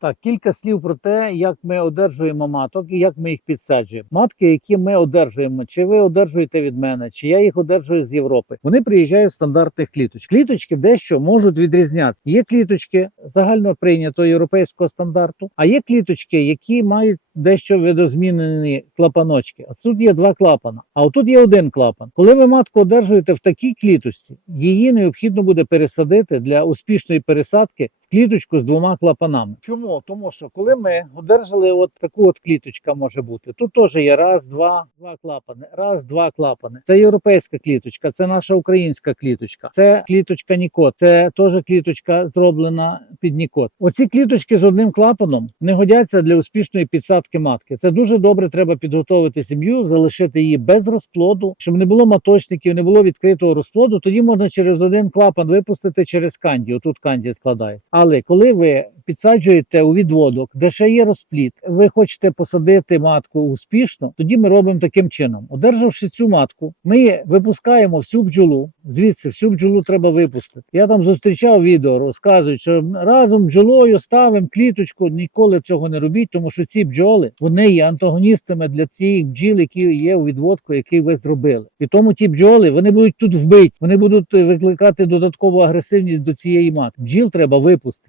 Так, кілька слів про те, як ми одержуємо маток і як ми їх підсаджуємо. Матки, які ми одержуємо, чи ви одержуєте від мене, чи я їх одержую з Європи. Вони приїжджають в стандартних кліточок. Кліточки дещо можуть відрізнятися. Є кліточки загально прийнятого європейського стандарту, а є кліточки, які мають дещо видозмінені клапаночки. А тут є два клапана, а отут є один клапан. Коли ви матку одержуєте в такій кліточці, її необхідно буде пересадити для успішної пересадки в кліточку з двома клапанами. Чому? Тому що коли ми одержали от таку от кліточка може бути, тут теж є раз, два, два клапани, раз, два клапани. Це європейська кліточка, це наша українська кліточка, це кліточка Нікот, це теж кліточка зроблена під Нікот. Оці кліточки з одним клапаном не годяться для успішної підсадки матки. Це дуже добре. Треба підготовити сім'ю, залишити її без розплоду, щоб не було маточників, не було відкритого розплоду. Тоді можна через один клапан випустити через канді. Отут канді складається. Але коли ви підсаджуєте у відводок, де ще є розплід, ви хочете посадити матку успішно, тоді ми робимо таким чином. Одержавши цю матку, ми випускаємо всю бджолу. Звідси всю бджолу треба випустити. Я там зустрічав відео, розказують, що разом бджолою ставимо кліточку. Ніколи цього не робіть, тому що ці бджоли вони є антагоністами для цих бджіл, які є у відводку, який ви зробили. І тому ті бджоли вони будуть тут вбиті, вони будуть викликати додаткову агресивність до цієї матки. Бджіл треба випустити.